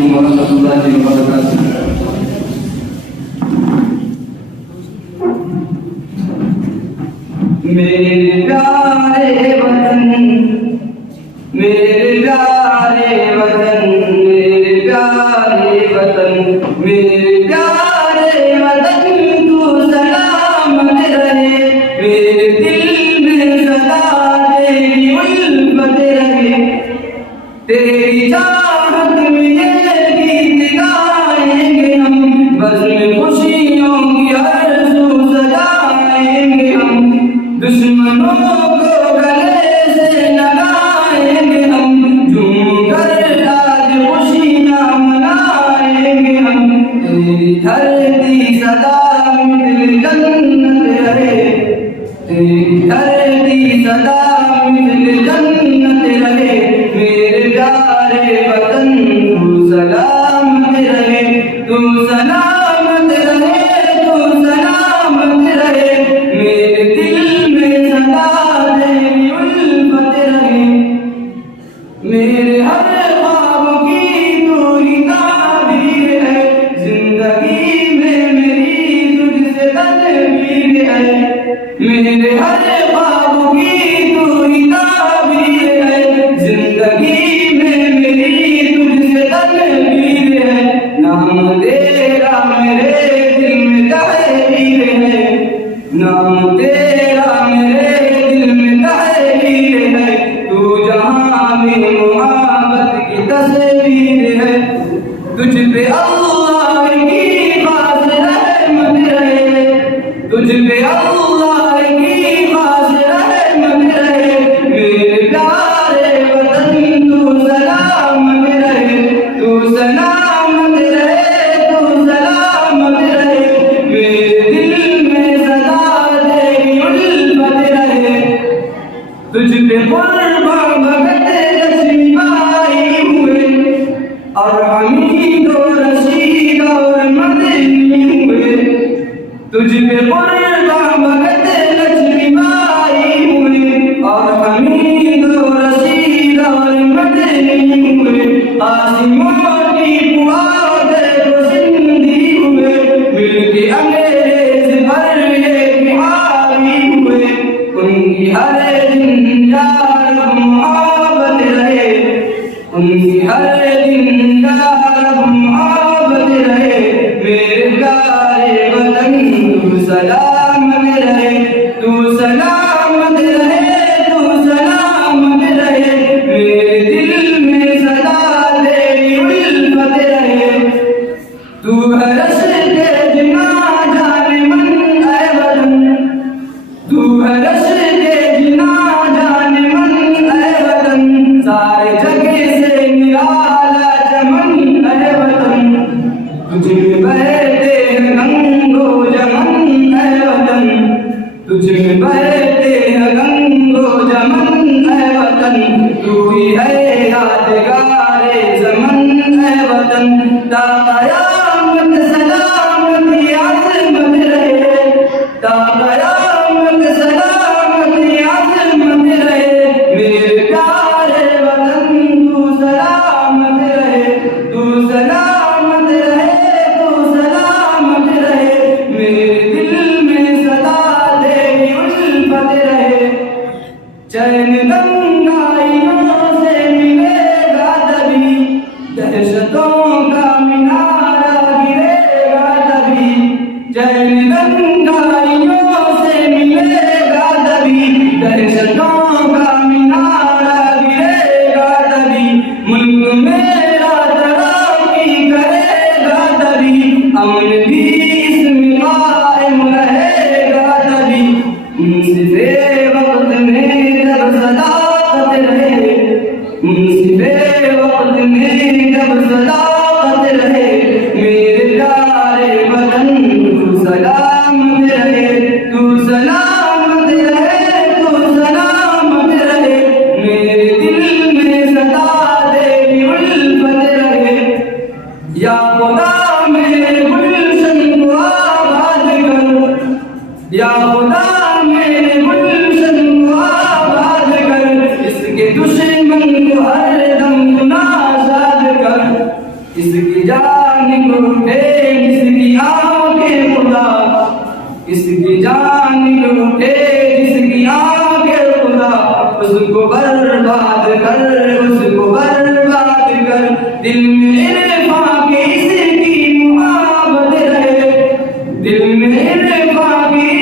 अलैकुम वरहमतुल्लाहि वबरकातुहू। मेरे प्यारे वतन, मेरे प्यारे वतन, मेरे प्यारे वतन, मेरे प्यारे वतन, तू सलामत रहे, मेरे दिल में सदा तेरी उल्फत रहे। तेरी चाहत में ये गीत गाएंगे हम, बज़्म खुशियों की हर सू सजाएंगे हम। दुश्मनों को गले से लगाएंगे हम, झूमकर आज खुशियाँ मनाएंगे हम। तेरी धरती सदा मिल जन्नत रहे, तेरी धरती सदा मिल जन्नत रहे। मेरे प्यारे वतन तू सलामत रहे, तू सलामत रहे, तू सलामत रहे। मेरे दिल में सदा तेरी उल्फत रहे, मेरे हर ख्वाब की तू ही ताबीर है। जिंदगी में मेरी तुझसे तदबीर है, मेरे हर ख्वाब की तू ही ताबीर है। जिंदगी में मेरी तुझसे तदबीर है। नाम तेरा मेरे दिल में तहरीर है, नाम तेरा मेरे दिल में तहरीर है। तू जहां में मोहब्बत की तस्वीर है। तुझ पे अल्लाह की खास रहमत रहे, तुझ पे अल्लाह की खास रहमत रहे। मेरे प्यारे वतन तू सलामत रहे, तू सलामत रहे, तू सलामत रहे। मेरे दिल में सदा तेरी उल्फत रहे। तुझ पे कुर्बान भगत लक्ष्मीबाई हुए, और हमीद और रशीद और मदनी हुए। तुझ पे कुर्बान भगत लक्ष्मीबाई हुए, और हमीद और रशीद और मदनी हुए। आसिमों की पुआद को सिंधी हुए, मिलके अंग्रेज पर ये बिहारी हुए। उनकी हर दिन यार मोहब्बत रहे, उनकी हर दिन यार मोहब्बत रहे। मेरे प्यारे वतन तू सलामत रहे, तू सलामत रहे, तू सलामत रहे। मेरे दिल में सदा तेरी उल्फत रहे। तू है रश्क जिना जाने मन है वतन, तू है रश्क जिना जाने मन है वतन। सारे जगह से निराला चमन है वतन, तुझ में बहते हैं गंगो जमन है वतन, तुझ में बहते हैं गंगो जमन है वतन। तू ही है यादगारे ज़मन है वतन। ता क़यामत सलामती अज़मत रहे, ता क़यामत सलामती अज़मत रहे। मेरे प्यारे वतन तू सलामत रहे, तू सलामत रहे, तू सलामत रहे। मेरे दिल में सदा तेरी उल्फत रहे। चैन दंगाइयों से मिलेगा तभी, दहशतों का मीनारा गिरेगा तभी। चैन दंगाइयों से मिलेगा तभी, दहशतों का मीनारा गिरेगा तभी। मुल्क मेरा तरक्की करेगा तभी, अमन भी इसमें कायम रहेगा तभी। मुंसिफे वक्त में जब सदाकत रहे, मुंसिफे वक्त में जब सदाकत रहे। मेरे प्यारे वतन तू सलामत रहे, तू सलामत रहे, तू सलामत रहे। मेरे दिल में सदा तेरी उल्फत रहे। या खुदा मेरे गुलशन को आबाद कर, या खुदा मेरे गुलशन को आबाद कर। इसके दुश्मन को हर दम नाज़ाद कर, इसकी जान लूटे जिसकी आंखें खुदा, इसकी जान लूटे जिसकी आंखें खुदा, उसको बर्बाद कर, उसको बर्बाद कर। दिल में इरफान की इसकी मोहब्बत रहे, दिल में इरफान की